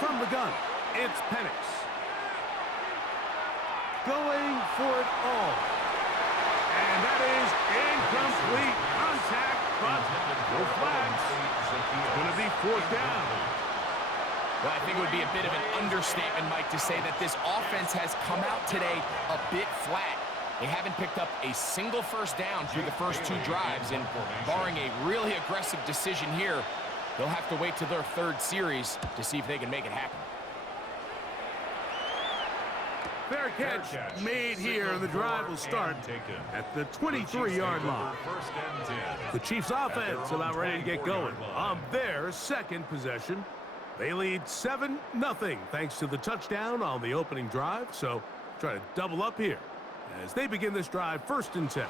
From the gun, it's Penix. Going for it all. And that is incomplete. Contact, but no flags. It's going to be fourth down. Well, I think it would be a bit of an understatement, Mike, to say that this offense has come out today a bit flat. They haven't picked up a single first down through the first two drives, and barring a really aggressive decision here, they'll have to wait till their third series to see if they can make it happen. Fair catch made here, and the drive will start at the 23-yard line. The Chiefs offense about ready to get going on their second possession. They lead 7-0 thanks to the touchdown on the opening drive, so try to double up here as they begin this drive 1st and 10.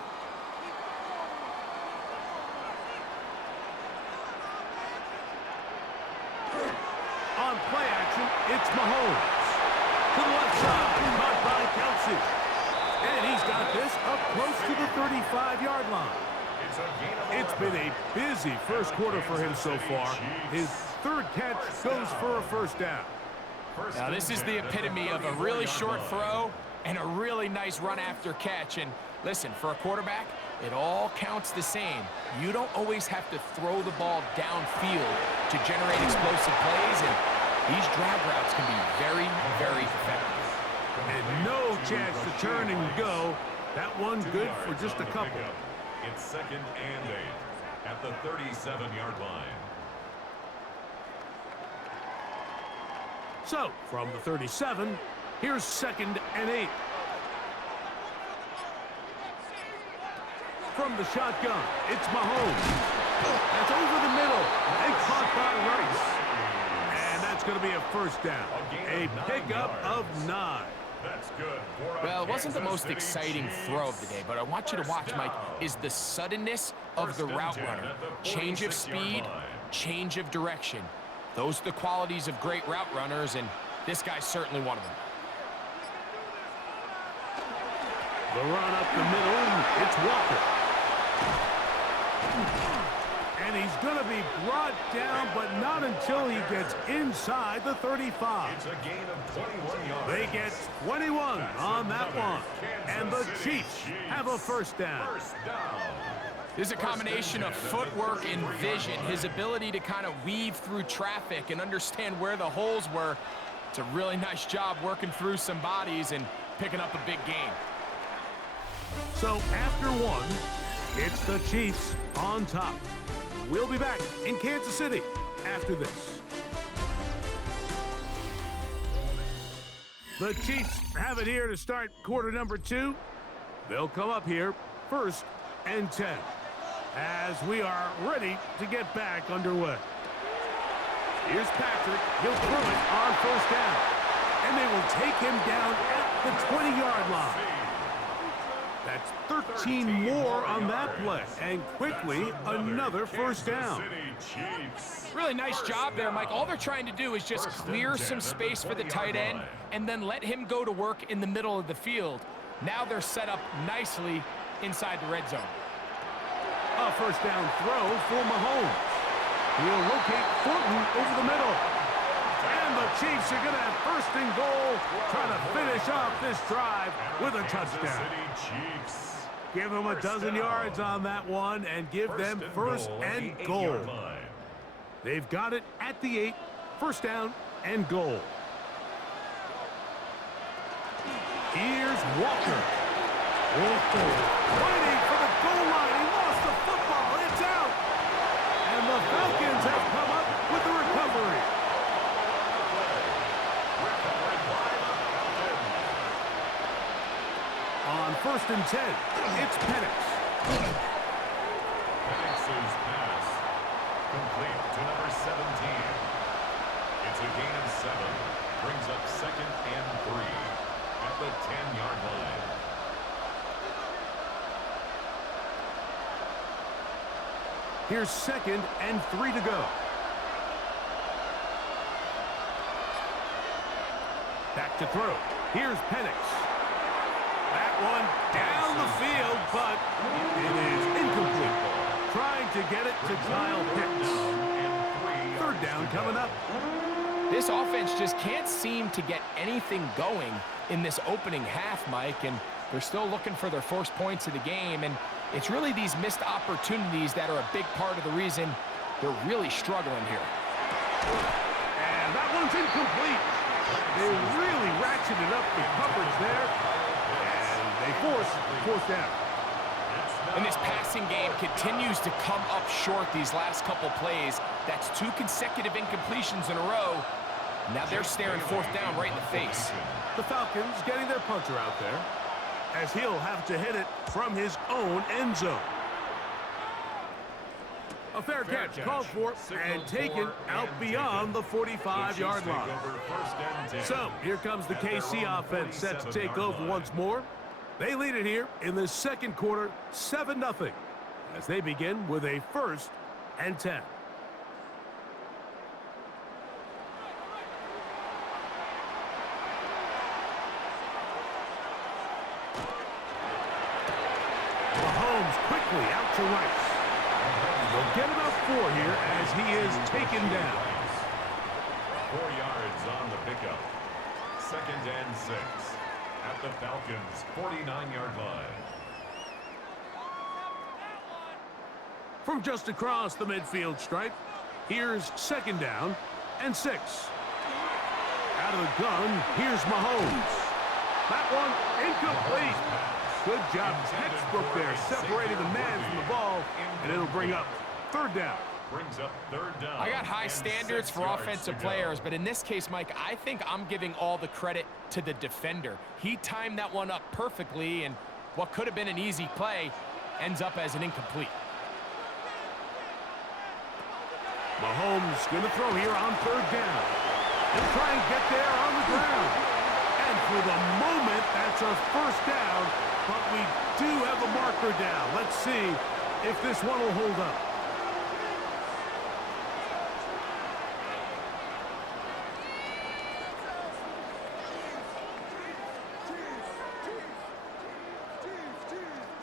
On play action, it's Mahomes. To the left side, caught by Kelsey. And he's got this up close to the 35-yard line. It's been a busy first quarter for him so far. His third catch goes for a first down. Now, this is the epitome of a really short throw and a really nice run after catch. And listen, for a quarterback, it all counts the same. You don't always have to throw the ball downfield to generate explosive plays, and these drag routes can be very, very effective. And no chance to turn and go. That one good for just a couple. It's 2nd and 8 at the 37-yard line. So, from the 37, here's 2nd and 8. From the shotgun, it's Mahomes. That's over the middle. And caught by Rice. And that's going to be a first down. A pickup of 9. That's good. Well, it wasn't the most exciting throw of the day, but I want you to watch, Mike, is the suddenness of the route runner. Change of speed, change of direction. Those are the qualities of great route runners, and this guy's certainly one of them. The run up the middle, it's Walker. And he's going to be brought down, but not until he gets inside the 35. It's a gain of 21 yards. They get 21 on that one. And the Chiefs have a first down. This is a combination of footwork and vision, his ability to kind of weave through traffic and understand where the holes were. It's a really nice job working through some bodies and picking up a big gain. So after one, it's the Chiefs on top. We'll be back in Kansas City after this. The Chiefs have it here to start quarter number 2. They'll come up here 1st and 10 as we are ready to get back underway. Here's Patrick. He'll throw it on 1st down. And they will take him down at the 20-yard line. That's 13 more on that play. And quickly, another first down. Really nice job there, Mike. All they're trying to do is just clear some space for the tight end and then let him go to work in the middle of the field. Now they're set up nicely inside the red zone. A first down throw for Mahomes. He'll locate Thornton over the middle. And the Chiefs are going to have 1st and goal, trying to finish off this drive with a touchdown. Give them a dozen yards on that one and give them 1st and goal. They've got it at the 8, 1st down and goal. Here's Walker. Waiting for the goal line. He lost the football. It's out. And the Falcons have come up with the recovery. On 1st and 10, it's Penix. Penix's pass complete to number 17. It's a gain of 7. Brings up 2nd and 3 at the 10-yard line. Here's 2nd and 3 to go. Back to throw. Here's Penix. That one down the field, but it is incomplete. Trying to get it to Kyle Pitts. 3rd down coming up. This offense just can't seem to get anything going in this opening half, Mike, and they're still looking for their first points of the game, and it's really these missed opportunities that are a big part of the reason they're really struggling here. And that one's incomplete. They really ratcheted up the coverage there, and they force fourth down. And this passing game continues to come up short these last couple plays. That's 2 consecutive incompletions in a row. Now they're staring fourth down right in the face. The Falcons getting their punter out there, as he'll have to hit it from his own end zone. A fair catch called for and taken out beyond the 45-yard line. So here comes the KC offense set to take over once more. They lead it here in the second quarter, 7-0, as they begin with a 1st and 10. Mahomes quickly out to Rice. They'll get about 4 here as he is taken down. 4 yards on the pickup. 2nd and 6. At the Falcons' 49-yard line. From just across the midfield stripe, here's 2nd down and 6. Out of the gun, here's Mahomes. That one incomplete. Good job, textbook there, separating the man from the ball, and it'll bring up 3rd down. Brings up 3rd down. I got high standards for offensive players, but in this case, Mike, I think I'm giving all the credit to the defender. He timed that one up perfectly, and what could have been an easy play ends up as an incomplete. Mahomes going to throw here on 3rd down. He'll try and get there on the ground. And for the moment, that's a 1st down, but we do have a marker down. Let's see if this one will hold up.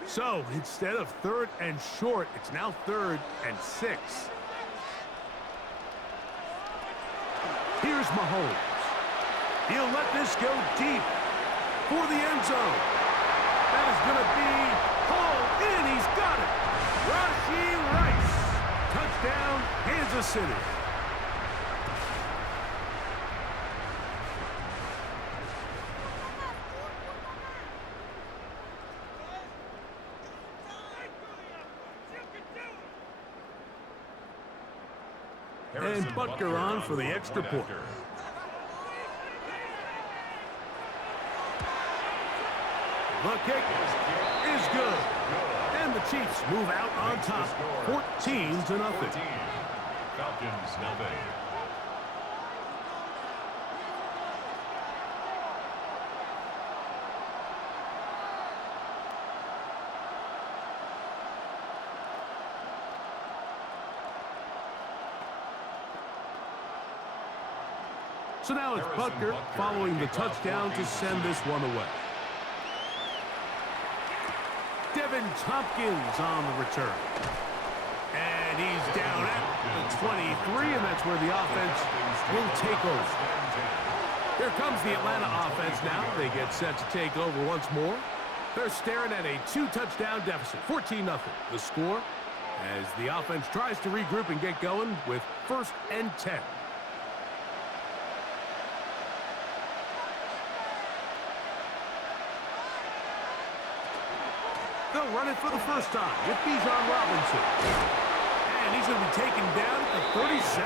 So instead of 3rd and short, it's now 3rd and 6. Here's Mahomes. He'll let this go deep for the end zone. That is going to be hauled in. He's got it. Rashee Rice. Touchdown, Kansas City. And Butker on for the extra point. The kick is good. And the Chiefs move out on top, 14-0. Falcons, nothing. So now it's Butker following the touchdown to send this one away. Devin Tompkins on the return. And he's down at the 23, and that's where the offense will take over. Here comes the Atlanta offense now. They get set to take over once more. They're staring at a 2-touchdown deficit, 14-0. The score as the offense tries to regroup and get going with 1st and 10. They'll run it for the first time with Bijan Robinson. And he's going to be taken down at the 37.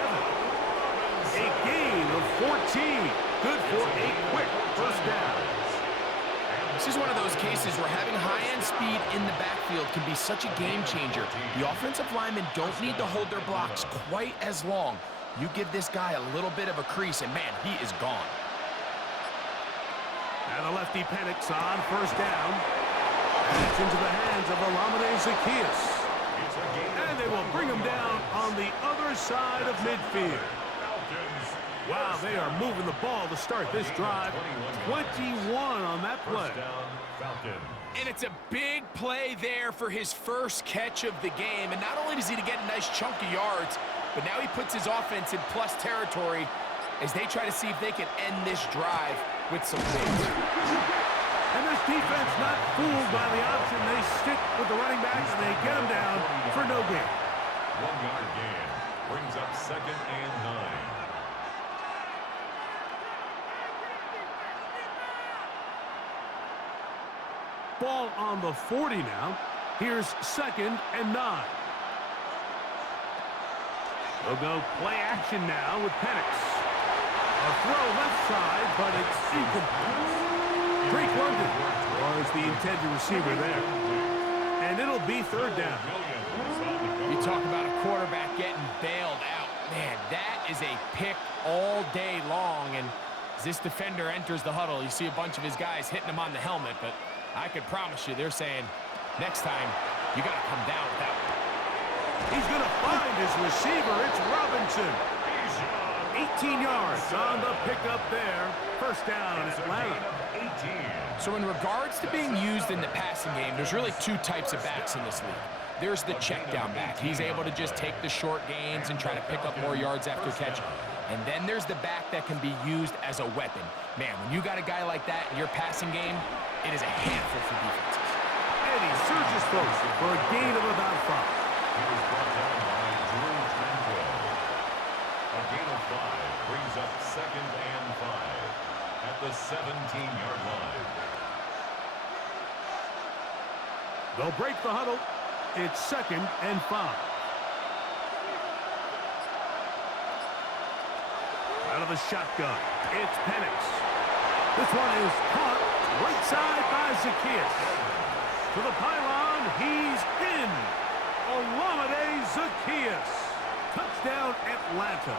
A gain of 14. Good for a quick 1st down. This is one of those cases where having high-end speed in the backfield can be such a game changer. The offensive linemen don't need to hold their blocks quite as long. You give this guy a little bit of a crease, and man, he is gone. And the lefty panics on 1st down. And it's into the hands of Olamide Zaccheaus. And they will bring him down on the other side of midfield. Wow, they are moving the ball to start this drive. 21 on that play. And it's a big play there for his first catch of the game. And not only does he get a nice chunk of yards, but now he puts his offense in plus territory as they try to see if they can end this drive with some wins. And this defense not fooled by the option. They stick with the running backs, and they get him down for no gain. 1 yard gain brings up 2nd and 9. Ball on the 40 now. Here's 2nd and 9. They'll go play action now with Penix. A throw left side, but it's incomplete. Drake London was the intended receiver there. And it'll be 3rd down. You talk about a quarterback getting bailed out. Man, that is a pick all day long. And as this defender enters the huddle, you see a bunch of his guys hitting him on the helmet. But I can promise you, they're saying, next time, you got to come down with that one. He's going to find his receiver. It's Robinson. 18 yards on the pickup there. 1st down, Atlanta. So in regards to being used in the passing game, there's really 2 types of backs in this league. There's the check down back. He's able to just take the short gains and try to pick up more yards after catch. And then there's the back that can be used as a weapon. Man, when you got a guy like that in your passing game, it is a handful for defenses. And he surges forward for a gain of about 5. He was brought down by Drew Tranquil. A gain of 5 brings up 2nd and 5 at the 17-yard line. They'll break the huddle. It's 2nd and 5. Out of the shotgun, it's Penix. This one is caught right side by Zacchaeus. To the pylon, he's in. Olamide Zacchaeus. Touchdown, Atlanta.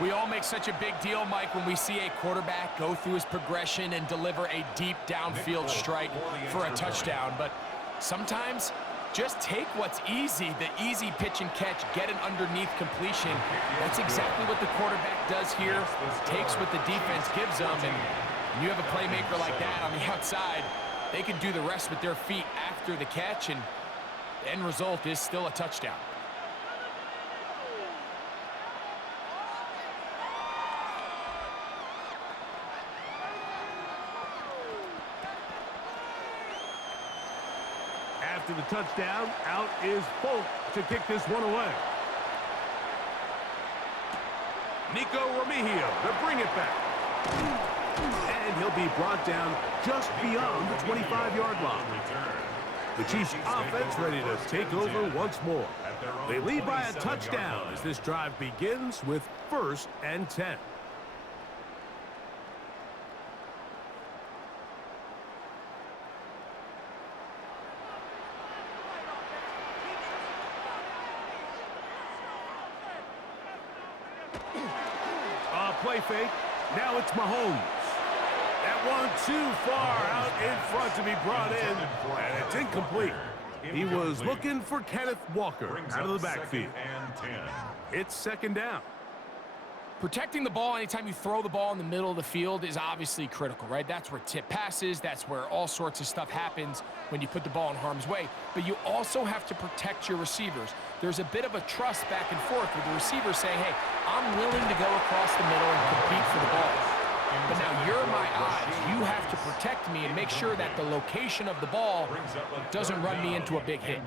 We all make such a big deal, Mike, when we see a quarterback go through his progression and deliver a deep downfield strike for a touchdown. But sometimes, just take what's easy, the easy pitch and catch, get an underneath completion. That's exactly what the quarterback does here, takes what the defense gives them, and you have a playmaker like that on the outside, they can do the rest with their feet after the catch, and the end result is still a touchdown. After the touchdown, out is Folk to kick this one away. Nico Remigio to bring it back. And he'll be brought down just beyond the 25-yard line. The Chiefs offense ready to take over once more. They lead by a touchdown as this drive begins with 1st and 10. Play fake. Now it's Mahomes. That one too far out in front to be brought in, and it's incomplete. He was looking for Kenneth Walker out of the backfield. It's 2nd down. Protecting the ball anytime you throw the ball in the middle of the field is obviously critical, right? That's where tip passes, that's where all sorts of stuff happens when you put the ball in harm's way. But you also have to protect your receivers. There's a bit of a trust back and forth with the receiver saying, hey, I'm willing to go across the middle and compete for the ball. But now you're my eyes. You have to protect me and make sure that the location of the ball doesn't run me into a big hit.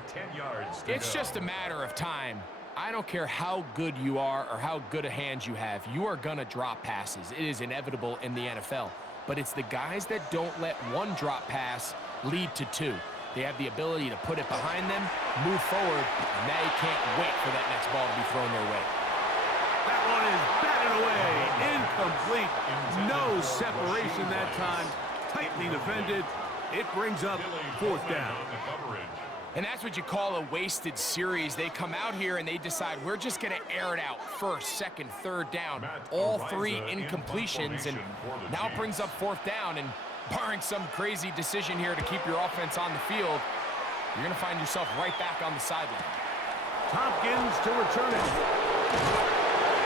It's just a matter of time. I don't care how good you are or how good a hand you have. You are going to drop passes. It is inevitable in the NFL. But it's the guys that don't let one drop pass lead to 2. They have the ability to put it behind them, move forward, and they can't wait for that next ball to be thrown their way. That one is batted away. Incomplete. No separation that time. Tightly defended. It brings up 4th down. And that's what you call a wasted series. They come out here and they decide we're just going to air it out. 1st, 2nd, 3rd down. All 3 incompletions. And now it brings up 4th down. And barring some crazy decision here to keep your offense on the field, you're going to find yourself right back on the sideline. Tompkins to return it.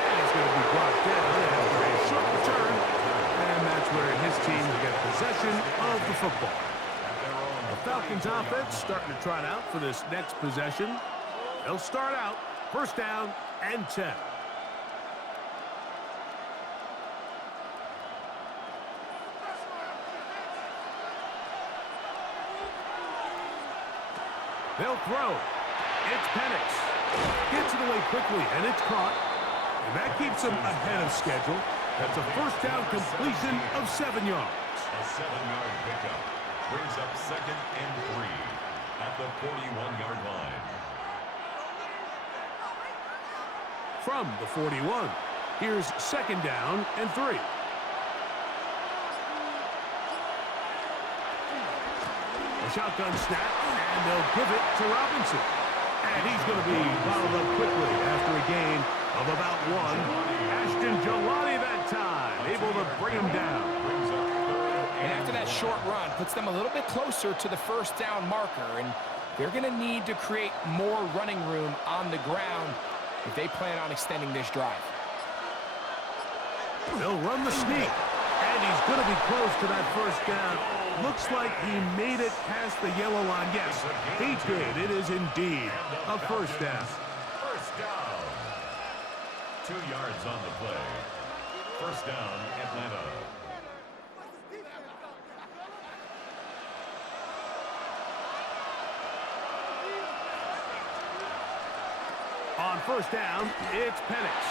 And it's going to be brought down after a short return. And that's where his team will get possession of the football. The Falcons offense starting to trot out for this next possession. They'll start out 1st down and 10. They'll throw. It's Penix. Gets it away quickly, and it's caught. And that keeps him ahead of schedule. That's a first down completion of 7 yards. A 7-yard pickup brings up 2nd and 3 at the 41-yard line. From the 41, here's 2nd down and 3. A shotgun snap, and they'll give it to Robinson. And he's going to be bottled up quickly after a gain of about 1. Ashton Jelani that time, able to bring him down. And after that short run, puts them a little bit closer to the first down marker. And they're going to need to create more running room on the ground if they plan on extending this drive. They'll run the sneak, and he's going to be close to that first down. Looks like he made it past the yellow line. Yes, he did. It is indeed a first down. First down. 2 yards on the play. First down, Atlanta. On first down, it's Penix.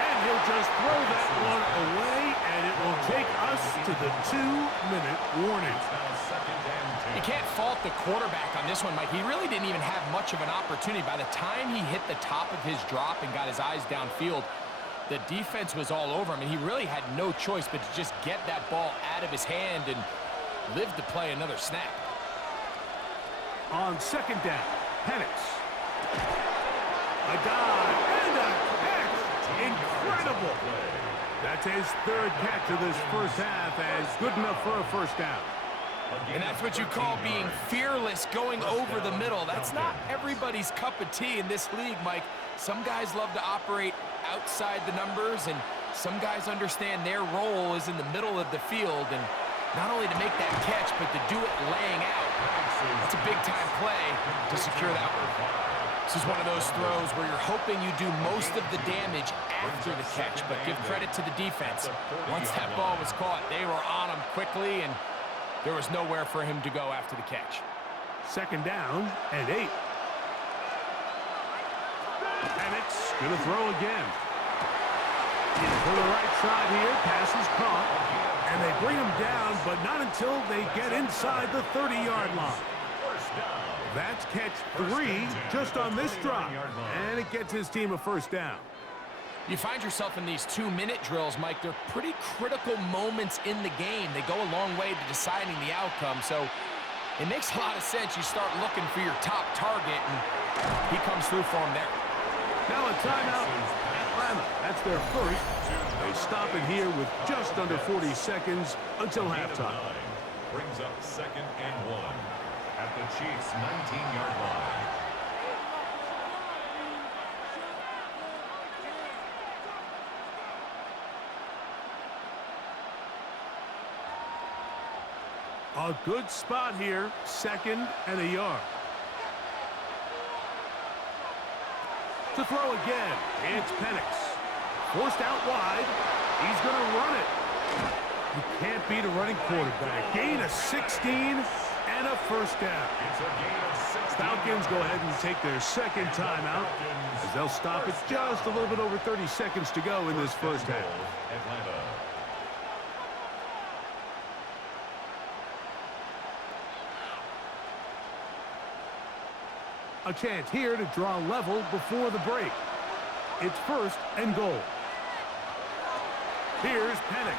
And he'll just throw that one away, and it will take us to the 2-minute warning. You can't fault the quarterback on this one, Mike. He really didn't even have much of an opportunity. By the time he hit the top of his drop and got his eyes downfield, the defense was all over him, and he really had no choice but to just get that ball out of his hand and live to play another snap. On 2nd down, Penix. A dive and a catch. Incredible. That's his 3rd catch of this first half, as good enough for a first down. And that's what you call being fearless, going over the middle. That's not everybody's cup of tea in this league, Mike. Some guys love to operate outside the numbers, and some guys understand their role is in the middle of the field, and not only to make that catch, but to do it laying out. It's a big-time play to secure that one. This is one of those throws where you're hoping you do most of the damage after the catch, but give credit to the defense. Once that ball was caught, they were on him quickly, and there was nowhere for him to go after the catch. 2nd down and 8. Penix going to throw again. To the right side here, pass is caught. And they bring him down, but not until they get inside the 30-yard line. That's catch 3 just on this drop. And it gets his team a first down. You find yourself in these 2-minute drills, Mike. They're pretty critical moments in the game. They go a long way to deciding the outcome. So it makes a lot of sense. You start looking for your top target, and he comes through for him there. Now a timeout, Atlanta. That's their first. They stop it here with just under 40 seconds until halftime. Brings up 2nd and 1 at the Chiefs' 19-yard line. A good spot here, 2nd and a yard. To throw again, it's Penix. Forced out wide, he's going to run it. You can't beat a running quarterback. Gain of 16 and a first down. Falcons go ahead and take their 2nd timeout, as they'll stop it just a little bit over 30 seconds to go in this first half. A chance here to draw level before the break. It's 1st and goal. Here's Penix.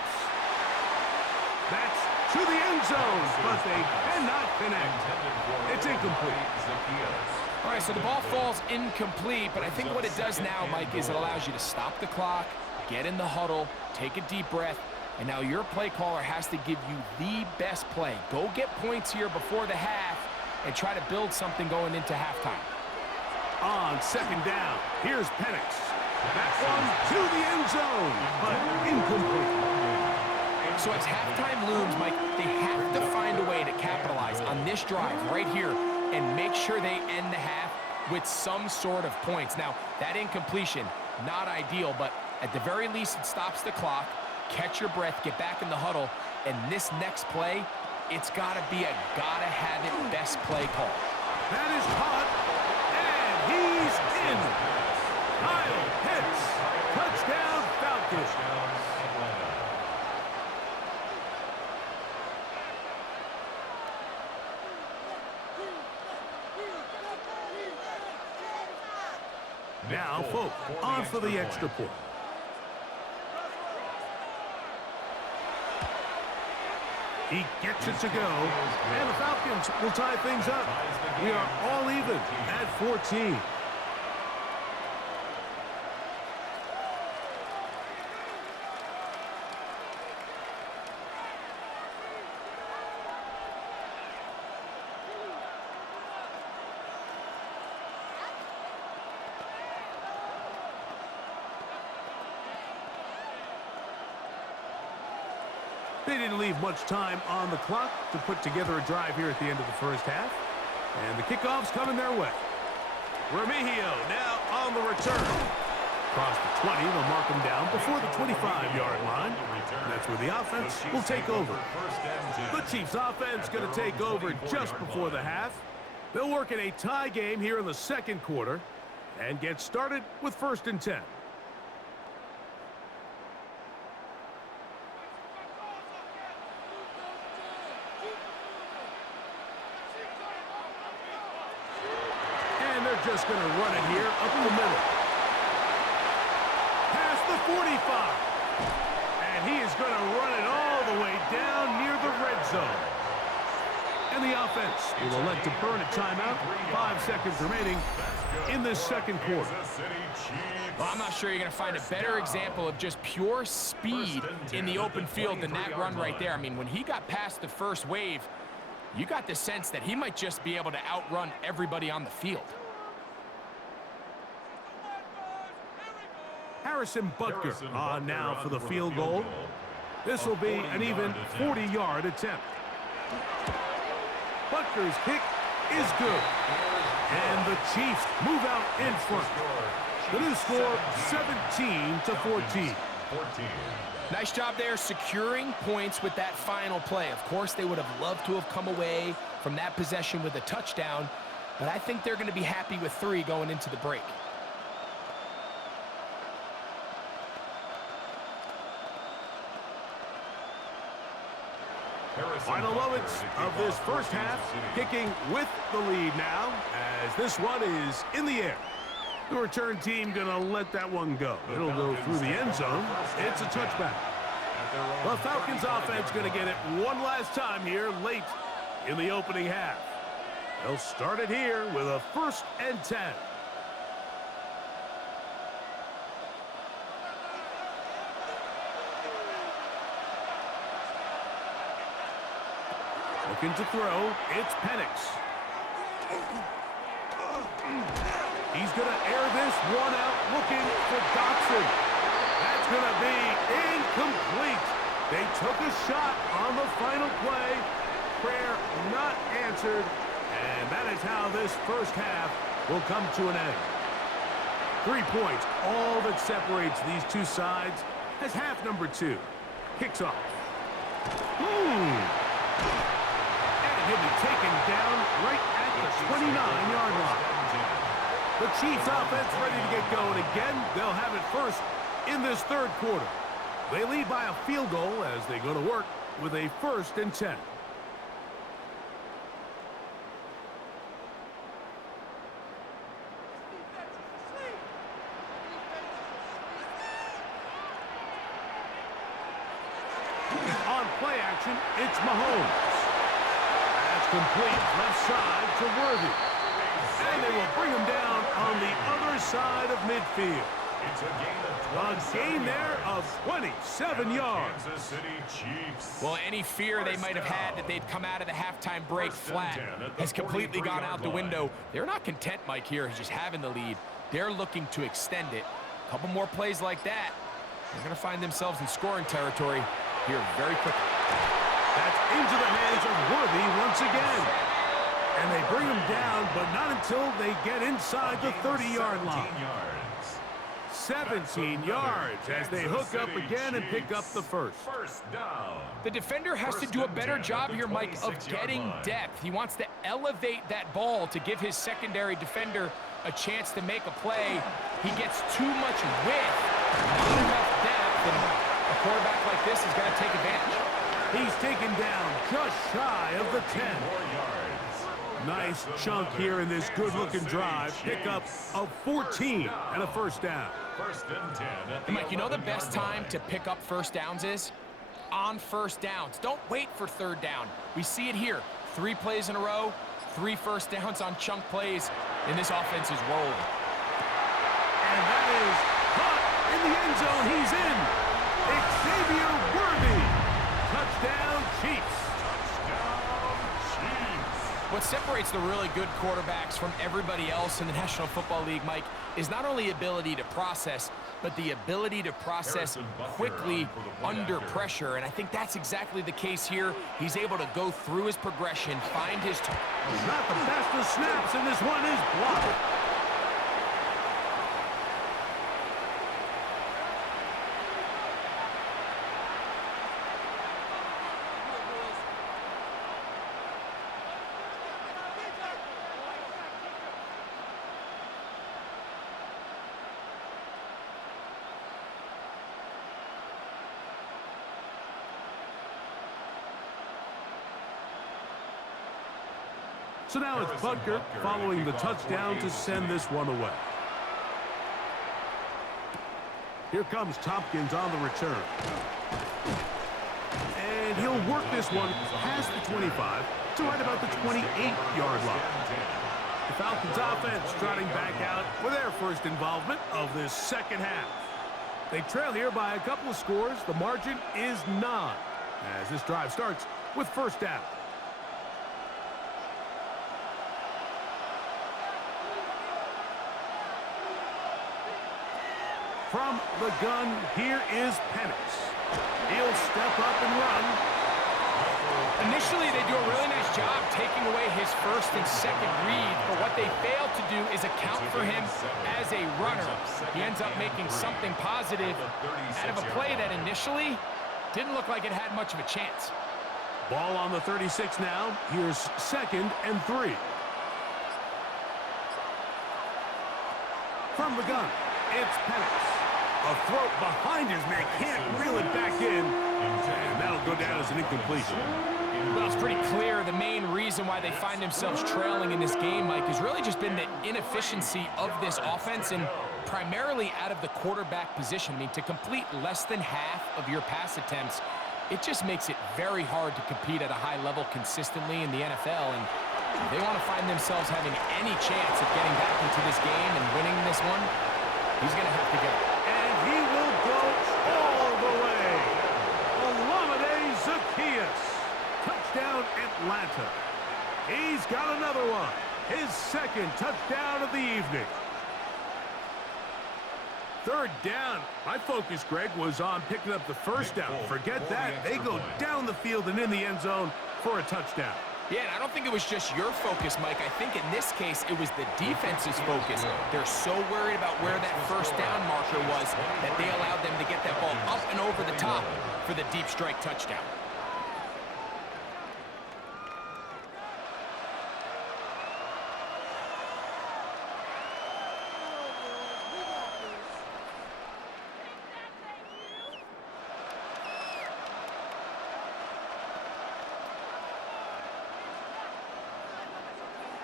That's to the end zone, but they cannot connect. It's incomplete. All right, so the ball falls incomplete, but I think what it does now, Mike, is it allows you to stop the clock, get in the huddle, take a deep breath, and now your play caller has to give you the best play. Go get points here before the half and try to build something going into halftime. On 2nd down, here's Penix. That one to the end zone, but incomplete. So as halftime looms, Mike, they have to find a way to capitalize on this drive right here and make sure they end the half with some sort of points. Now, that incompletion, not ideal, but at the very least, it stops the clock, catch your breath, get back in the huddle, and this next play it's got to be a gotta-have-it best play call. That is caught, and he's in. Kyle Pitts, touchdown Falcons. Now, Folk, on for the extra point. He gets it to go, and the Falcons will tie things up. We are all even at 14. They didn't leave much time on the clock to put together a drive here at the end of the first half. And the kickoff's coming their way. Remigio now on the return. Across the 20, they'll mark him down before the 25-yard line. And that's where the offense will take over. The Chiefs offense going to take over just before the half. They'll work in a tie game here in the second quarter and get started with 1st and 10. Just going to run it here up the middle. Past the 45. And he is going to run it all the way down near the red zone. And the offense will elect to burn a timeout. 5 seconds remaining in this second quarter. Well, I'm not sure you're going to find a better example of just pure speed in the open field than that run right there. I mean, when he got past the first wave, you got the sense that he might just be able to outrun everybody on the field. Harrison Butker on now for the field goal. This will be an even 40-yard attempt. Butker's kick is good. And the Chiefs move out in front. The new score, 17-14. Nice job there securing points with that final play. Of course, they would have loved to have come away from that possession with a touchdown, but I think they're going to be happy with 3 going into the break. Final moments of this first half, kicking with the lead now, as this one is in the air. The return team going to let that one go. It'll go through the end zone. It's a touchback. The Falcons offense going to get it one last time here late in the opening half. They'll start it here with a 1st and 10. Looking to throw, it's Penix. He's going to air this one out, looking for Dotson. That's going to be incomplete. They took a shot on the final play. Prayer not answered, and that is how this first half will come to an end. 3 points, all that separates these two sides, as half number 2 kicks off. He'll be taken down right at the 29-yard line. The Chiefs offense ready to get going again. They'll have it first in this third quarter. They lead by a field goal as they go to work with a 1st and 10. On play action, it's Mahomes. Complete left side to Worthy. And they will bring him down on the other side of midfield. It's a gain there of 27 yards. Well, any fear they might have had that they'd come out of the halftime break flat has completely gone out the window. They're not content, Mike, here, just having the lead. They're looking to extend it. A couple more plays like that, they're going to find themselves in scoring territory here very quickly. That's into the hands of Worthy once again. And they bring him down, but not until they get inside the 30-yard line. 17 yards as they hook up again and pick up the first. First down. The defender has to do a better job here, Mike, of getting depth. He wants to elevate that ball to give his secondary defender a chance to make a play. He gets too much width, not enough depth, and a quarterback like this is going to take advantage. He's taken down just shy of the 10. Nice chunk here in this good-looking drive. Pick up of 14 and a first down. First and 10. And Mike, you know the best time to pick up first downs is? On first downs. Don't wait for third down. We see it here. 3 plays in a row, 3 first downs on chunk plays, and this offense is rolling. And that is caught in the end zone. He's in. Xavier Worthy. Touchdown, Chiefs. What separates the really good quarterbacks from everybody else in the National Football League, Mike, is not only ability to process, but the ability to process quickly under pressure. And I think that's exactly the case here. He's able to go through his progression, find his... Not the best of snaps, and this one is blocked. So now it's Butker following the touchdown to send this one away. Here comes Tompkins on the return. And he'll work this one past the 25 to right about the 28-yard line. The Falcons offense trotting back out for their first involvement of this second half. They trail here by a couple of scores. The margin is 9 as this drive starts with first down. From the gun, here is Penix. He'll step up and run. Initially, they do a really nice job taking away his first and second read, but what they fail to do is account for him as a runner. He ends up making something positive out of a play that initially didn't look like it had much of a chance. Ball on the 36 now. Here's 2nd and 3. From the gun, it's Penix. A throw behind his man, can't reel it back in, and that'll go down as an incompletion. Well, it's pretty clear the main reason why they find themselves trailing in this game, Mike, has really just been the inefficiency of this offense and primarily out of the quarterback position. I mean, to complete less than half of your pass attempts, it just makes it very hard to compete at a high level consistently in the NFL, and if they want to find themselves having any chance of getting back into this game and winning this one, he's going to have to get it. He will go all the way. Olamide Zaccheaus. Touchdown, Atlanta. He's got another one. His 2nd touchdown of the evening. 3rd down. My focus, Greg, was on picking up the first down. Forget that. They go down the field and in the end zone for a touchdown. Yeah, and I don't think it was just your focus, Mike. I think in this case, it was the defense's focus. They're so worried about where that first down marker was that they allowed them to get that ball up and over the top for the deep strike touchdown.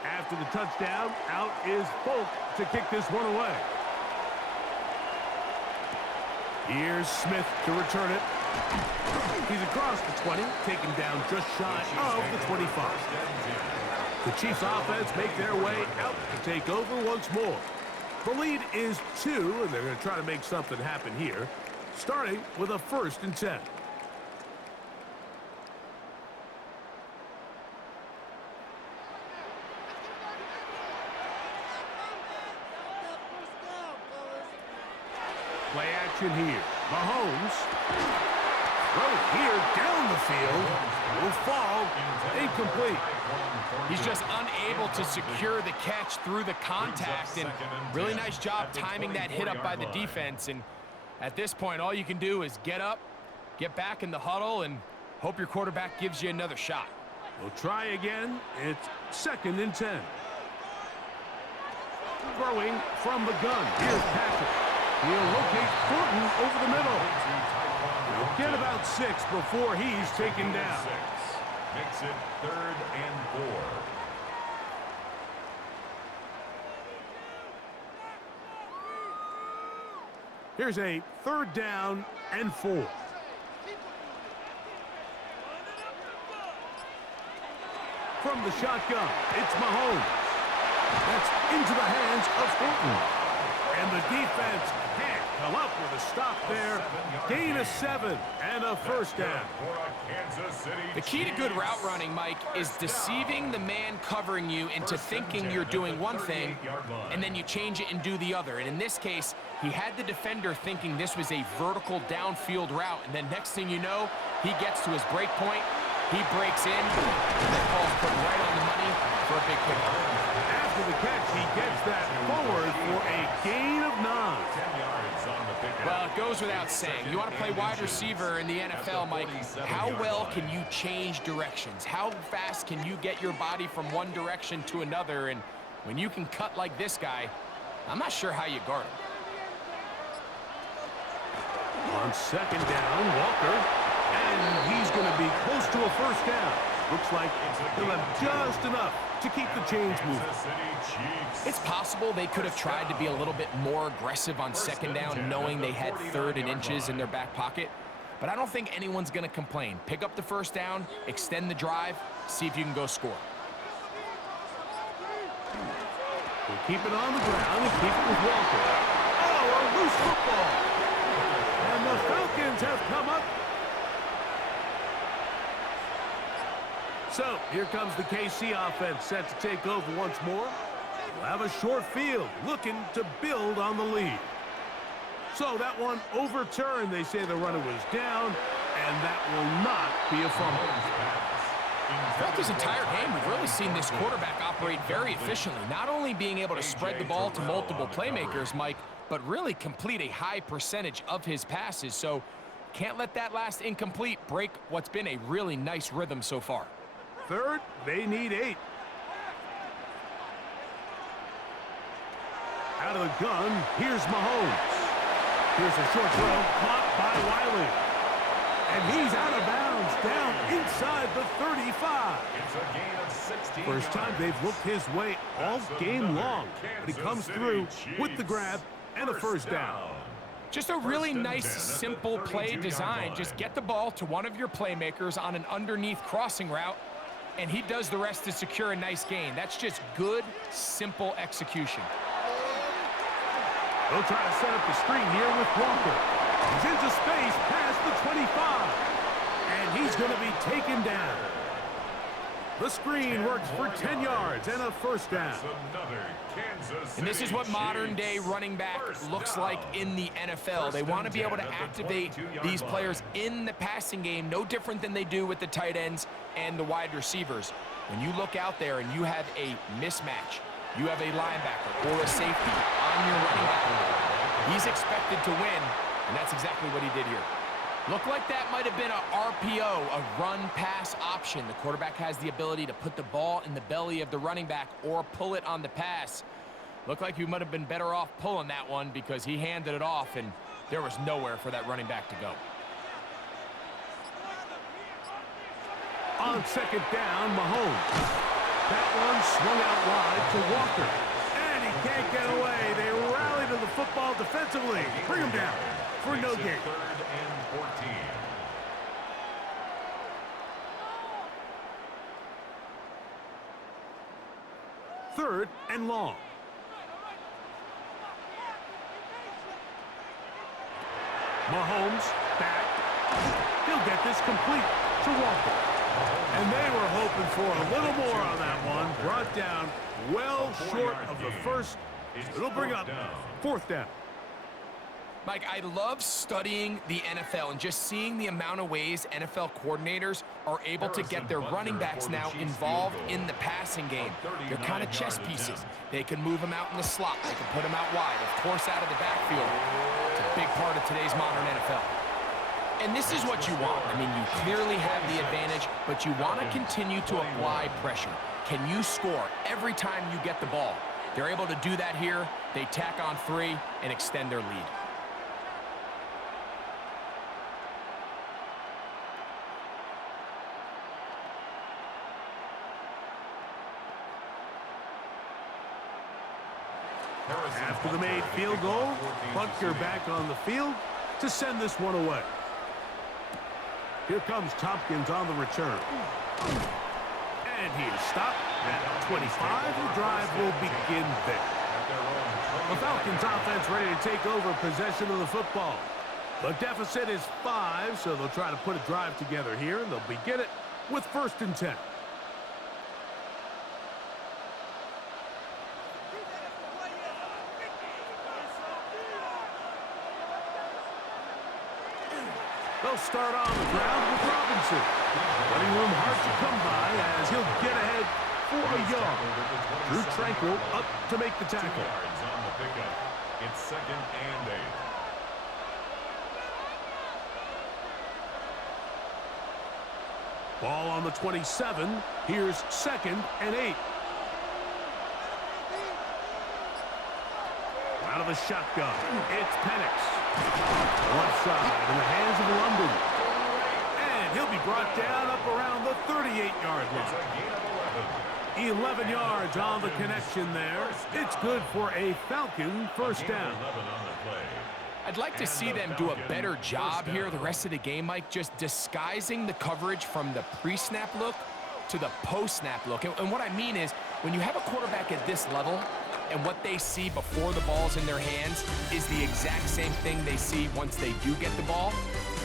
After the touchdown, out is Folk to kick this one away. Here's Smith to return it. He's across the 20, taken down just shy of the 25. The Chiefs offense make their way out to take over once more. The lead is 2, and they're going to try to make something happen here, starting with a 1st and 10. Play action here. Mahomes Throw here down the field. Will fall. Incomplete. He's just unable to secure the catch through the contact, and really nice job timing that hit up by the defense. And at this point, all you can do is get up, get back in the huddle, and hope your quarterback gives you another shot. We'll try again. It's 2nd and 10. Throwing from the gun. Here's Patrick. He'll locate Thornton over the middle. He'll get about 6 before he's taken down. Makes it 3rd and 4. Here's a 3rd down and 4. From the shotgun, it's Mahomes. That's into the hands of Thornton. And the defense can't come up with a stop there. Gain of 7 and a 1st down. The key to good route running, Mike, is deceiving the man covering you into thinking you're doing one thing, and then you change it and do the other. And in this case, he had the defender thinking this was a vertical downfield route, and then next thing you know, he gets to his break point, he breaks in, and the ball's put right on the money for a big pickup. After the catch, he gets that forward for a gain of 9. Well, it goes without saying. You want to play wide receiver in the NFL, Mike, how well can you change directions? How fast can you get your body from one direction to another? And when you can cut like this guy, I'm not sure how you guard him. On 2nd down, Walker. And he's going to be close to a 1st down. Looks like he'll have just enough to keep the chains moving. It's possible they could have tried to be a little bit more aggressive on 2nd down, knowing they had 3rd and inches in their back pocket. But I don't think anyone's going to complain. Pick up the 1st down, extend the drive, see if you can go score. We'll keep it on the ground and keep it with Walker. Oh, a loose football. And the Falcons have come up. So, here comes the KC offense set to take over once more. We'll have a short field, looking to build on the lead. So, that one overturned. They say the runner was down, and that will not be a fumble. Throughout this entire game, we've really seen this quarterback operate very efficiently, not only being able to spread the ball to multiple playmakers, Mike, but really complete a high percentage of his passes. So, can't let that last incomplete break what's been a really nice rhythm so far. 3rd, they need 8. Out of the gun, here's Mahomes. Here's a short throw, caught by Wiley. And he's out of bounds, down inside the 35. It's a gain of 16 First time they've looked his way all game long. But he comes through with the grab and a 1st down. Just a really nice, simple play design. Just get the ball to one of your playmakers on an underneath crossing route, and he does the rest to secure a nice gain. That's just good, simple execution. They'll try to set up the screen here with Walker. He's into space past the 25. And he's going to be taken down. The screen works for 10 yards and a 1st down. And this is what modern-day running back looks like in the NFL. They want to be able to activate these players in the passing game, no different than they do with the tight ends and the wide receivers. When you look out there and you have a mismatch, you have a linebacker or a safety on your running back, he's expected to win, and that's exactly what he did here. Looked like that might have been a RPO, a run-pass option. The quarterback has the ability to put the ball in the belly of the running back or pull it on the pass. Looked like he might have been better off pulling that one because he handed it off, and there was nowhere for that running back to go. On 2nd down, Mahomes. That one swung out wide to Walker. And he can't get away. They rally to the football defensively. Bring him down for no gain. 3rd and 14. Third and long. Mahomes back. He'll get this complete to Walker. And they were hoping for a little more on that one. Brought down well short of the first. It'll bring up 4th down. Mike, I love studying the NFL and just seeing the amount of ways NFL coordinators are able to get their running backs now involved in the passing game. They're kind of chess pieces. They can move them out in the slot. They can put them out wide, of course, out of the backfield. It's a big part of today's modern NFL. And this is what you want. I mean, you clearly have the advantage, but you want to continue to apply pressure. Can you score every time you get the ball? They're able to do that here. They tack on 3 and extend their lead. After the made field goal, Butker back on the field to send this one away. Here comes Tompkins on the return. And he is stopped at 25. The drive will begin there. The Falcons offense ready to take over possession of the football. The deficit is 5, so they'll try to put a drive together here, and they'll begin it with 1st and 10. They'll start on the ground with Robinson. Running room hard to come by as he'll get ahead for a yard. Drew Tranquil up to make the tackle. 2 yards on the pickup. It's 2nd and 8. Ball on the 27. Here's 2nd and 8. Out of the shotgun, it's Penix. Left side in the hands of London. And he'll be brought down up around the 38-yard line. 11 yards on the connection there. It's good for a Falcon 1st down. I'd like to see them do a better job here the rest of the game, Mike, just disguising the coverage from the pre-snap look to the post-snap look. And what I mean is, when you have a quarterback at this level, and what they see before the ball's in their hands is the exact same thing they see once they do get the ball,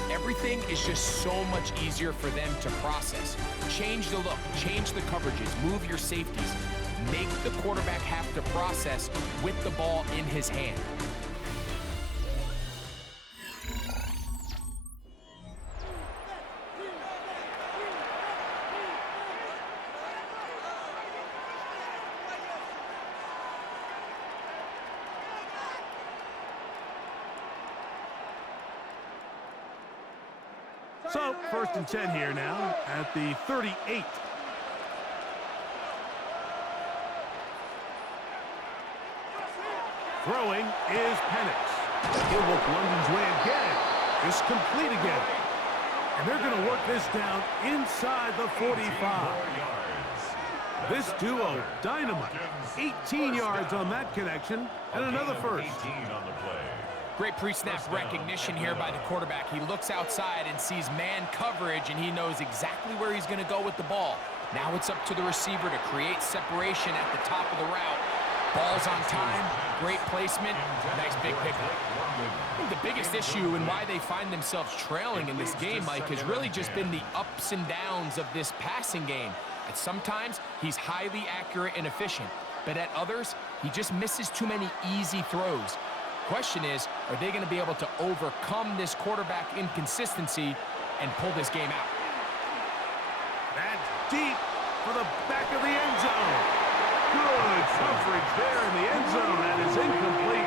everything is just so much easier for them to process. Change the look, change the coverages, move your safeties. Make the quarterback have to process with the ball in his hand. So, 1st and 10 here now at the 38. Throwing is Penix. He'll look London's way again. It's complete again. And they're going to work this down inside the 45. This duo, dynamite. 18 yards on that connection and another 1st. Great pre-snap recognition here by the quarterback. He looks outside and sees man coverage, and he knows exactly where he's going to go with the ball. Now it's up to the receiver to create separation at the top of the route. Ball's on time, great placement, nice big pickup. I think the biggest issue and why they find themselves trailing in this game, Mike, has really just been the ups and downs of this passing game. At sometimes, he's highly accurate and efficient, but at others, he just misses too many easy throws. Question is, are they going to be able to overcome this quarterback inconsistency and pull this game out? That's deep for the back of the end zone. Good coverage there in the end zone. That is incomplete.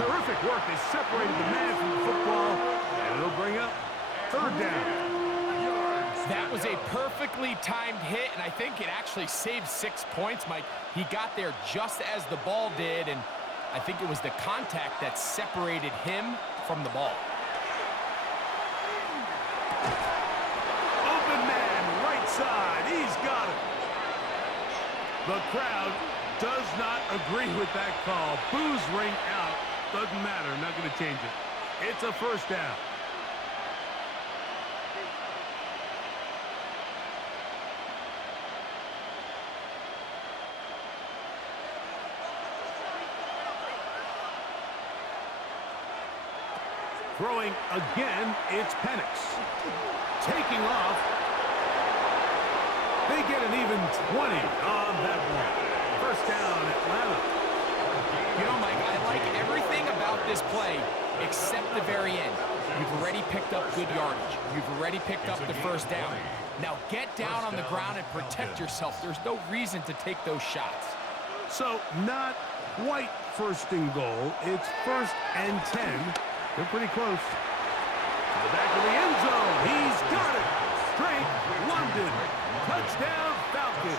Terrific work. They separated the man from the football, and it'll bring up 3rd down. That was a perfectly timed hit, and I think it actually saved 6 points, Mike. He got there just as the ball did, and I think it was the contact that separated him from the ball. Open man, right side. He's got it. The crowd does not agree with that call. Boos ring out. Doesn't matter. Not going to change it. It's a 1st down. Throwing again, it's Penix. Taking off. They get an even 20 on that one. 1st down, Atlanta. You know, Mike, I like everything about this play except the very end. You've already picked up good yardage. You've already picked up the first down. Now get down on the ground and protect yourself. There's no reason to take those shots. So not quite first and goal. It's 1st and 10. They're pretty close. To the back of the end zone. He's got it. Straight London. Touchdown Falcons.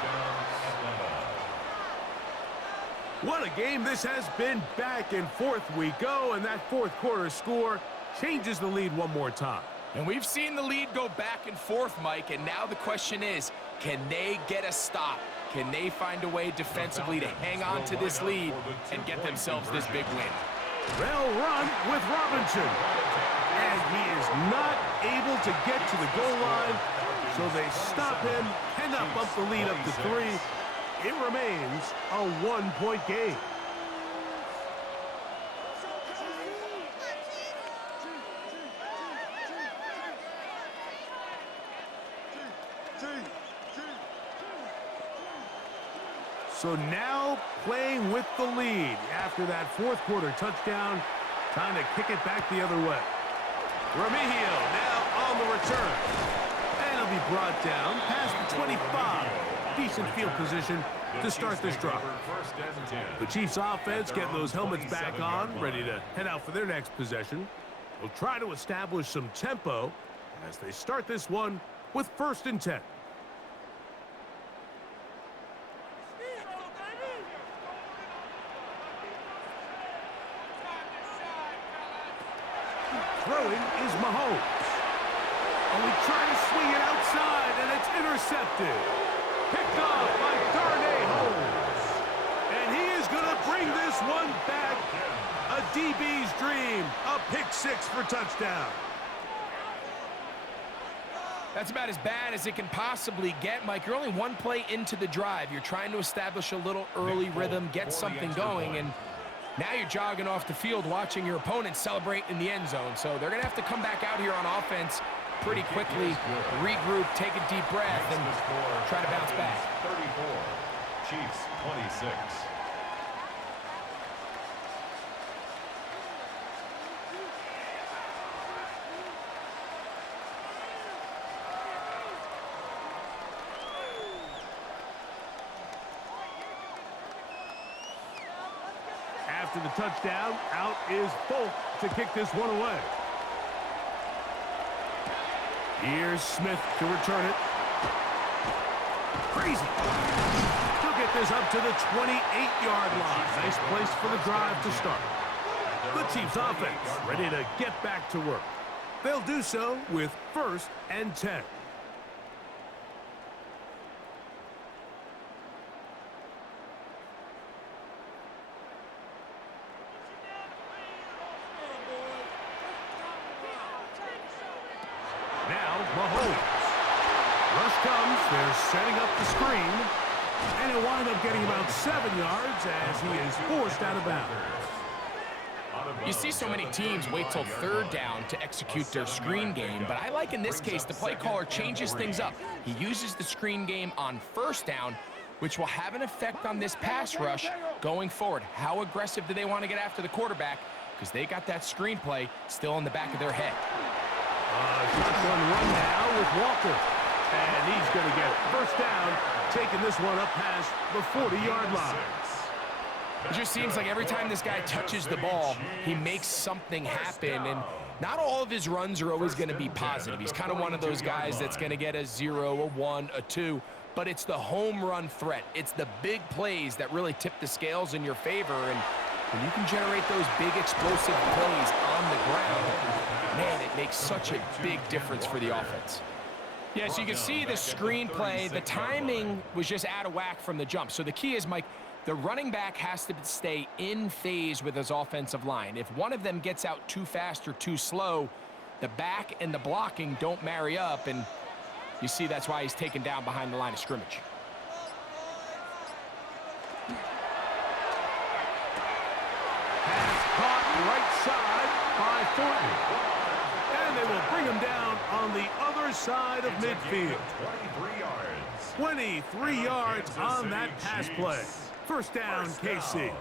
What a game this has been. Back and forth we go, and that fourth quarter score changes the lead one more time. And we've seen the lead go back and forth, Mike, and now the question is, can they get a stop? Can they find a way defensively to hang on to this lead and get themselves this big win? They'll run with Robinson. And he is not able to get to the goal line, so they stop him, cannot bump the lead up to 3. It remains a 1-point game. So now playing with the lead after that fourth quarter touchdown. Time to kick it back the other way. Remigio now on the return. And he'll be brought down past the 25. Decent field position to start this drive. The Chiefs offense getting those helmets back on, ready to head out for their next possession. They'll try to establish some tempo as they start this one with 1st and 10. Throwing is Mahomes. And we try to swing it outside, and it's intercepted. Picked off by Darnay Holmes. And he is going to bring this one back. A DB's dream. A pick-6 for touchdown. That's about as bad as it can possibly get, Mike. You're only one play into the drive. You're trying to establish a little early rhythm, get something going, and now you're jogging off the field watching your opponent celebrate in the end zone. So they're going to have to come back out here on offense pretty quickly, regroup, take a deep breath, and try to bounce back. 34, Chiefs 26. After the touchdown, out is Folk to kick this one away. Here's Smith to return it. Crazy. He'll get this up to the 28-yard line. Nice place for the drive to start. The Chiefs offense ready to get back to work. They'll do so with 1st and 10. They're setting up the screen, and he'll wind up getting about 7 yards as he is forced out of bounds. You see so many teams wait till 3rd down to execute their screen game, but I like in this case the play caller changes things up. He uses the screen game on 1st down, which will have an effect on this pass rush going forward. How aggressive do they want to get after the quarterback? Because they got that screen play still in the back of their head. Shotgun run now with Walker. And he's going to get 1st down, taking this one up past the 40-yard line. It just seems like every time this guy touches the ball, he makes something happen. And not all of his runs are always going to be positive. He's kind of one of those guys that's going to get a 0, a 1, a 2. But it's the home run threat. It's the big plays that really tip the scales in your favor. And when you can generate those big explosive plays on the ground, man, it makes such a big difference for the offense. Yeah, so you can see the screen play. The timing was just out of whack from the jump. So the key is, Mike, the running back has to stay in phase with his offensive line. If one of them gets out too fast or too slow, the back and the blocking don't marry up, and you see that's why he's taken down behind the line of scrimmage. Pass caught right side by Thornton. And they will bring him down on the other side of midfield. 23 yards. 23 yards on that pass play. 1st down, KC.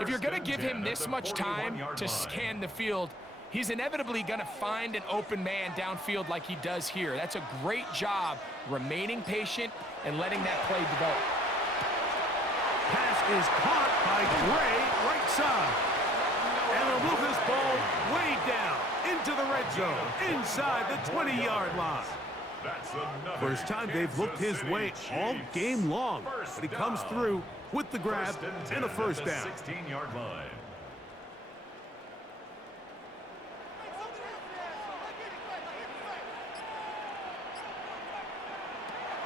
If you're going to give him this much time to scan the field, he's inevitably going to find an open man downfield like he does here. That's a great job remaining patient and letting that play develop. Pass is caught by Gray, right side. And they'll move this ball way down into the red zone, inside the 20-yard line. First time they've looked his way all game long, but he comes through with the grab and a first down. 16-yard line.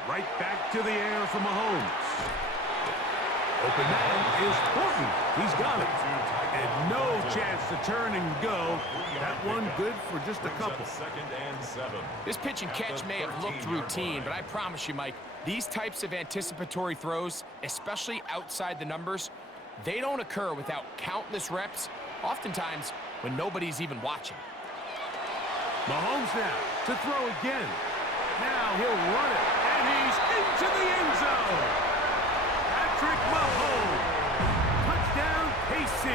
Right back to the air for Mahomes. Open man is Horton. He's got it. And no chance to turn and go. That one good for just a couple. Second and 7. This pitch and catch may have looked routine, but I promise you, Mike, these types of anticipatory throws, especially outside the numbers, they don't occur without countless reps, oftentimes when nobody's even watching. Mahomes now to throw again. Now he'll run it, and he's into the end zone. Patrick Mahomes. Touchdown, KC.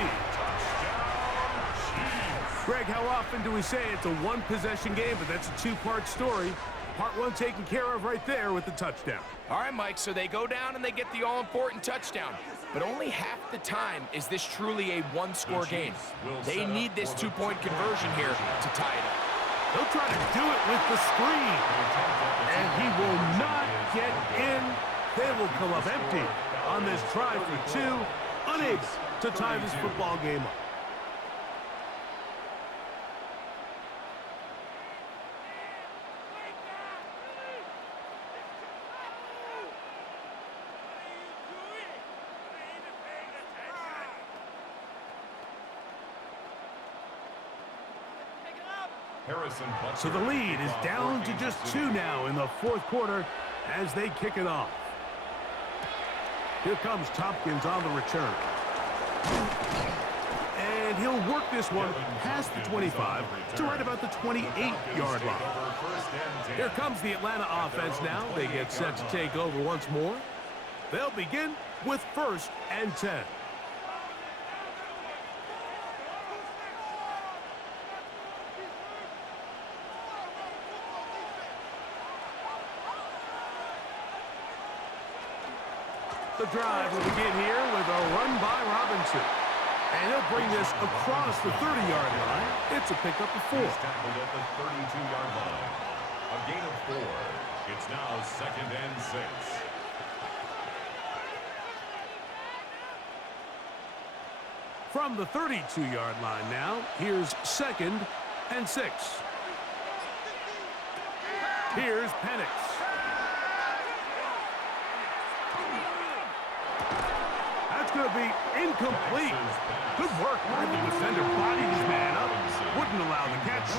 Greg, how often do we say it's a one-possession game, but that's a two-part story? Part one taken care of right there with the touchdown. All right, Mike, so they go down and they get the all-important touchdown. But only half the time is this truly a one-score game. They need this two-point conversion here to tie it up. He'll try to do it with the screen. And he will not get in. They will come up empty on this try for two. Unable to tie this football game up. So the lead is down to just 2 now in the fourth quarter as they kick it off. Here comes Tompkins on the return. And he'll work this one past the 25 to right about the 28-yard line. Here comes the Atlanta offense now. They get set to take over once more. They'll begin with 1st and 10. The drive will begin here with a run by Robinson. And he'll bring this across the 30-yard line. It's a pickup of 4. He's tackled at the 32-yard line. A gain of 4. It's now 2nd and 6. From the 32-yard line now, here's 2nd and 6. Here's Penix. Going to be incomplete. Good work by the defender. Bodied his man up. Wouldn't allow the catch.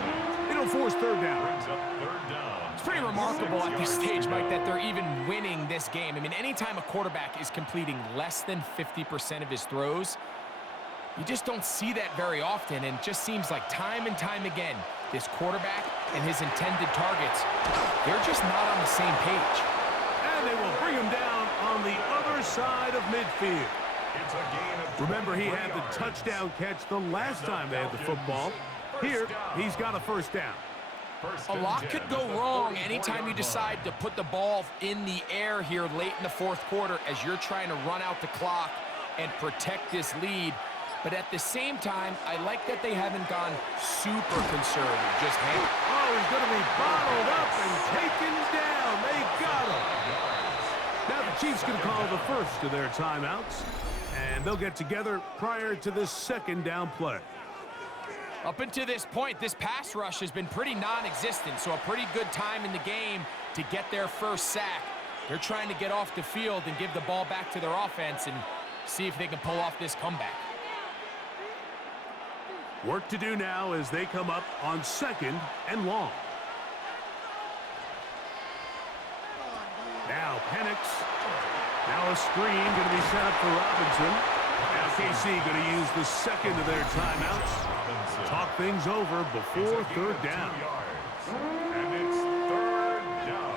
It'll force 3rd down. It's pretty remarkable at this stage, Mike, that they're even winning this game. I mean, anytime a quarterback is completing less than 50% of his throws, you just don't see that very often. And it just seems like time and time again, this quarterback and his intended targets, they're just not on the same page. And they will bring him down on the other side of midfield. Remember, he had the touchdown catch the last time they had the football. Here, he's got a 1st down. A lot could go wrong anytime you decide to put the ball in the air here late in the fourth quarter as you're trying to run out the clock and protect this lead. But at the same time, I like that they haven't gone super conservative. Just, hey. Oh, he's going to be bottled up and taken down. They got him. Now the Chiefs going to call the first of their timeouts. And they'll get together prior to this 2nd down play. Up until this point, this pass rush has been pretty non-existent, so a pretty good time in the game to get their first sack. They're trying to get off the field and give the ball back to their offense and see if they can pull off this comeback. Work to do now as they come up on 2nd and long. Now Penix. Now a screen going to be set up for Robinson. Now KC going to use the 2nd of their timeouts. Talk things over before 3rd down. And it's 3rd down.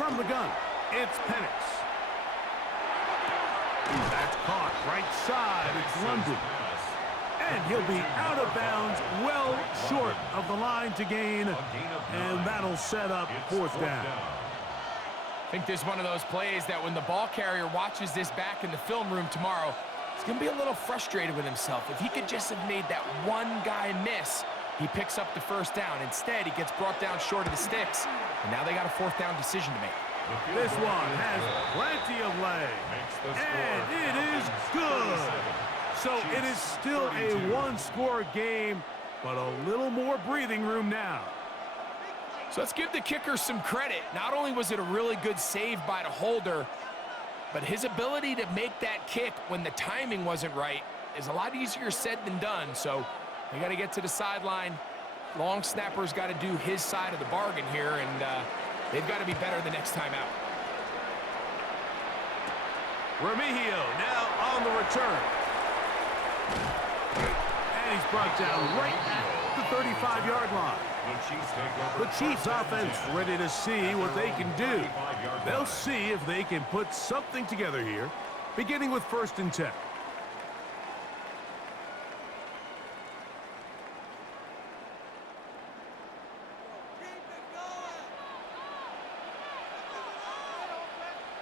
from the gun, it's Penix. That's caught right side. It's London. And he'll be out of bounds, well short of the line to gain, and that'll set up fourth down. I think this is one of those plays that when the ball carrier watches this back in the film room tomorrow, he's going to be a little frustrated with himself. If he could just have made that one guy miss, he picks up the first down. Instead, he gets brought down short of the sticks, and now they got a fourth down decision to make. This one has plenty of leg, and it is good. So it is still a one-score game, but a little more breathing room now. So let's give the kicker some credit. Not only was it a really good save by the holder, but his ability to make that kick when the timing wasn't right is a lot easier said than done. So they got to get to the sideline. Long snapper's got to do his side of the bargain here, and they've got to be better the next time out. Remigio now on the return. And he's brought down right at the 35-yard line. The Chiefs offense ready to see what they can do. They'll see if they can put something together here, beginning with 1st and 10.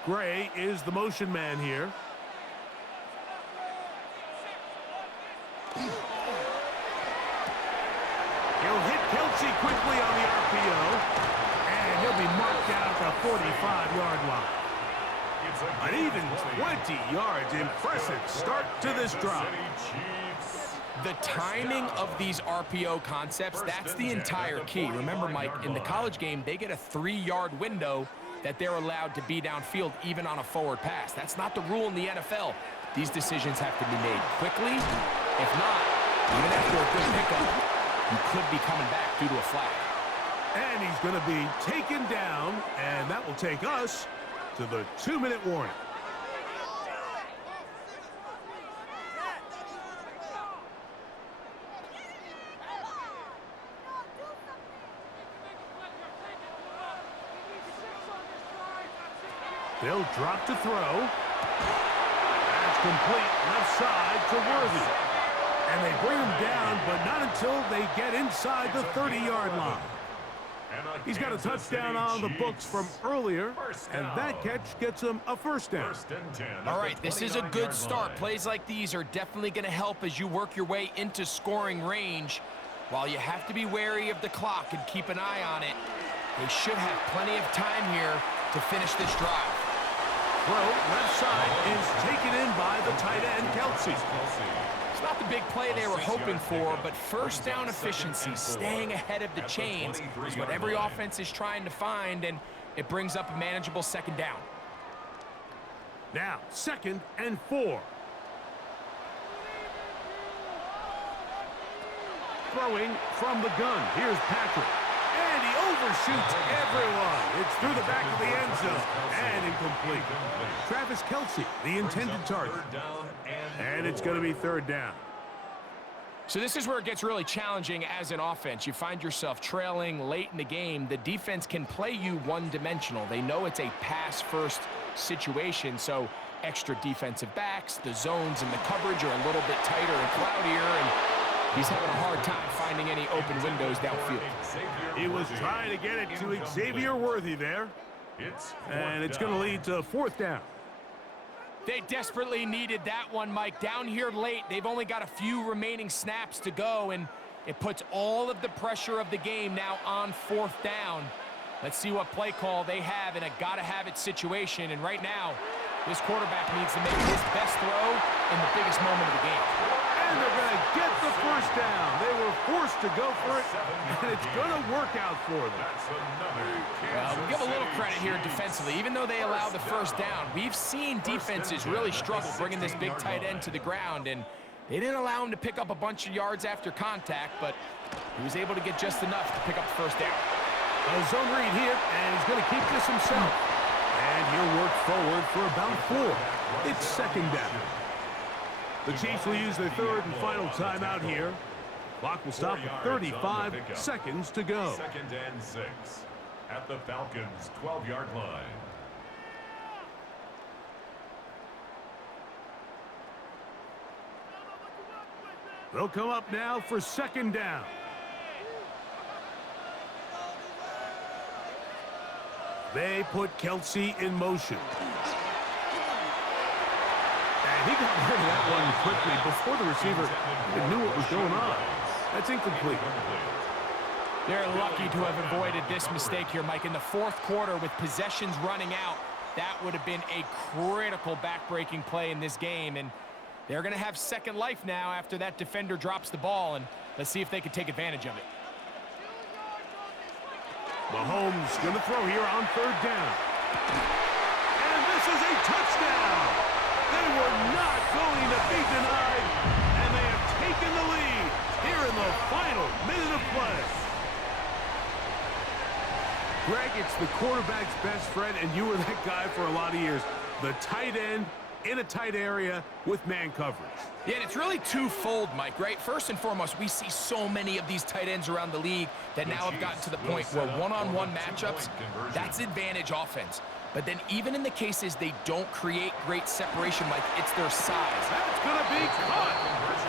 Gray is the motion man here. He'll hit Kelsey quickly on the RPO, and he'll be marked down at the 45-yard line. An even 20 yards. Impressive start to this drive. The timing of these RPO concepts, that's the entire key. Remember, Mike, in the college game, they get a 3-yard window that they're allowed to be downfield even on a forward pass. That's not the rule in the NFL. These decisions have to be made quickly. If not, even after a good pickup, you could be coming back due to a flag. And he's going to be taken down, and that will take us to the 2-minute warning. They'll drop to throw. That's complete left side to Worthy. And they bring him down, but not until they get inside the 30-yard line. He's got a touchdown on the books from earlier, and that catch gets him a first down. All right, this is a good start. Plays like these are definitely going to help as you work your way into scoring range. While you have to be wary of the clock and keep an eye on it, they should have plenty of time here to finish this drive. Throw left side is taken in by the tight end, Kelsey. It's not the big play they were hoping for, but first down efficiency, staying ahead of the chains, is what every offense is trying to find, and it brings up a manageable second down. Now, 2nd and 4. Throwing from the gun. Here's Patrick. And he overshoots everyone. It's through the back of the end zone and incomplete. Travis Kelsey, the intended target. And it's going to be 3rd down. So this is where it gets really challenging as an offense. You find yourself trailing late in the game. The defense can play you one-dimensional. They know it's a pass-first situation, so extra defensive backs, the zones and the coverage are a little bit tighter and cloudier, and he's having a hard time finding any open windows downfield. He was trying to get it to Xavier Worthy there. And it's going to lead to 4th down. They desperately needed that one, Mike. Down here late, they've only got a few remaining snaps to go, and it puts all of the pressure of the game now on 4th down. Let's see what play call they have in a gotta-have-it situation. And right now, this quarterback needs to make his best throw in the biggest moment of the game. And they're going to get the first down. They were forced to go for it, and it's going to work out for them. Well, we'll give a little credit here defensively. Even though they allow the first down, we've seen defenses really struggle bringing this big tight end to the ground, and they didn't allow him to pick up a bunch of yards after contact, but he was able to get just enough to pick up the first down. A zone read here, and he's going to keep this himself. And he'll work forward for about 4. It's 2nd down. The Chiefs will use their 3rd and final timeout here. Clock will stop with 35 seconds to go. 2nd and 6. at the Falcons' 12-yard line. They'll come up now for second down. They put Kelsey in motion. And he got rid of that one quickly before the receiver even knew what was going on. That's incomplete. They're lucky to have avoided this mistake here, Mike. In the fourth quarter, with possessions running out, that would have been a critical back-breaking play in this game. And they're going to have second life now after that defender drops the ball. And let's see if they can take advantage of it. Mahomes going to throw here on third down. And this is a touchdown. They were not going to be denied, and they have taken the lead here in the final minute of play. Greg, it's the quarterback's best friend, and you were that guy for a lot of years. The tight end in a tight area with man coverage. Yeah, and it's really twofold, Mike, right? First and foremost, we see so many of these tight ends around the league that now have gotten to the point where one-on-one matchups, that's advantage offense. But then even in the cases they don't create great separation, Mike, it's their size. That's going to be caught.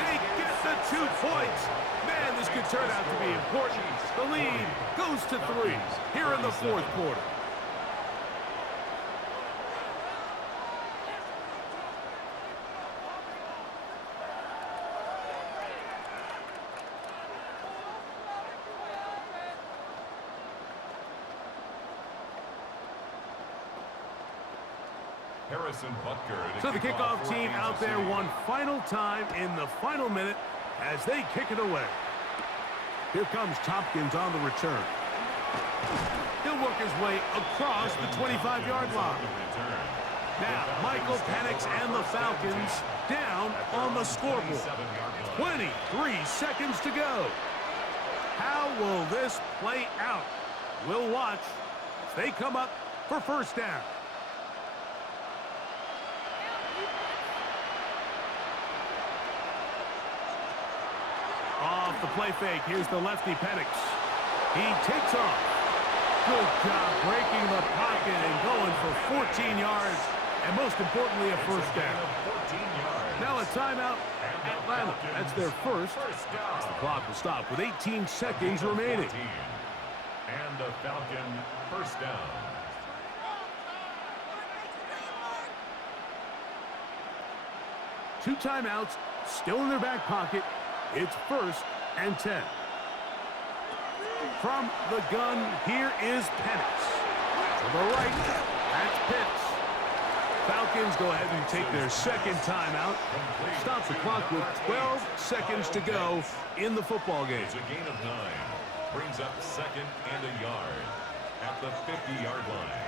They get the 2 points. Man, this could turn out to be important. The lead goes to 3 here in the fourth quarter. So the kickoff team out there one final time in the final minute as they kick it away. Here comes Tompkins on the return. He'll work his way across the 25-yard line. Now, Michael Penix and the Falcons down on the scoreboard. 23 seconds to go. How will this play out? We'll watch as they come up for first down. Off the play fake, here's the lefty Penix. He takes off. Good job breaking the pocket and going for 14 yards, and most importantly, a first down. Now a timeout, Atlanta. That's their first. The clock will stop with 18 seconds remaining. And the Falcon first down. Two timeouts, still in their back pocket. It's first and 10. From the gun, here is Penix. To the right, that's Pitts. Falcons go ahead and take their second timeout. Stop the clock with 12 seconds to go in the football game. It's a gain of 9. Brings up second and a yard at the 50-yard line.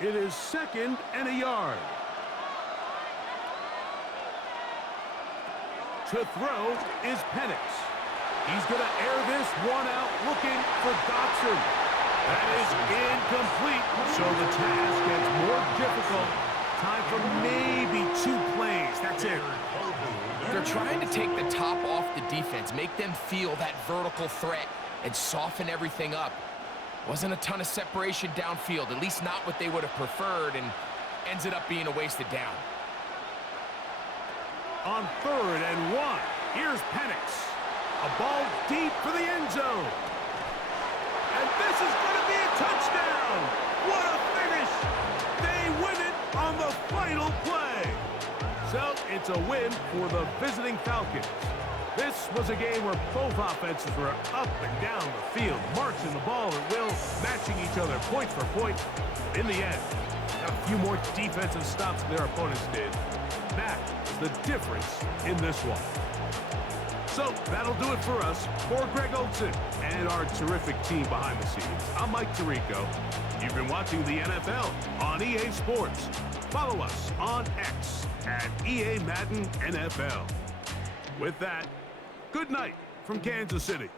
It is second and a yard. To throw is Penix. He's going to air this one out looking for Dotson. That is incomplete. So the task gets more difficult. Time for maybe 2 plays. That's it. They're trying to take the top off the defense, make them feel that vertical threat, and soften everything up. Wasn't a ton of separation downfield, at least not what they would have preferred, and ends it up being a wasted down. On third and 1, here's Penix. A ball deep for the end zone. And this is going to be a touchdown. What a finish. They win it on the final play. So it's a win for the visiting Falcons. This was a game where both offenses were up and down the field, marching the ball at will, matching each other point for point. In the end, got a few more defensive stops than their opponents did. That is the difference in this one. So that'll do it for us. For Greg Olson and our terrific team behind the scenes, I'm Mike Tirico. You've been watching the NFL on EA Sports. Follow us on X at EA Madden NFL. With that, good night from Kansas City.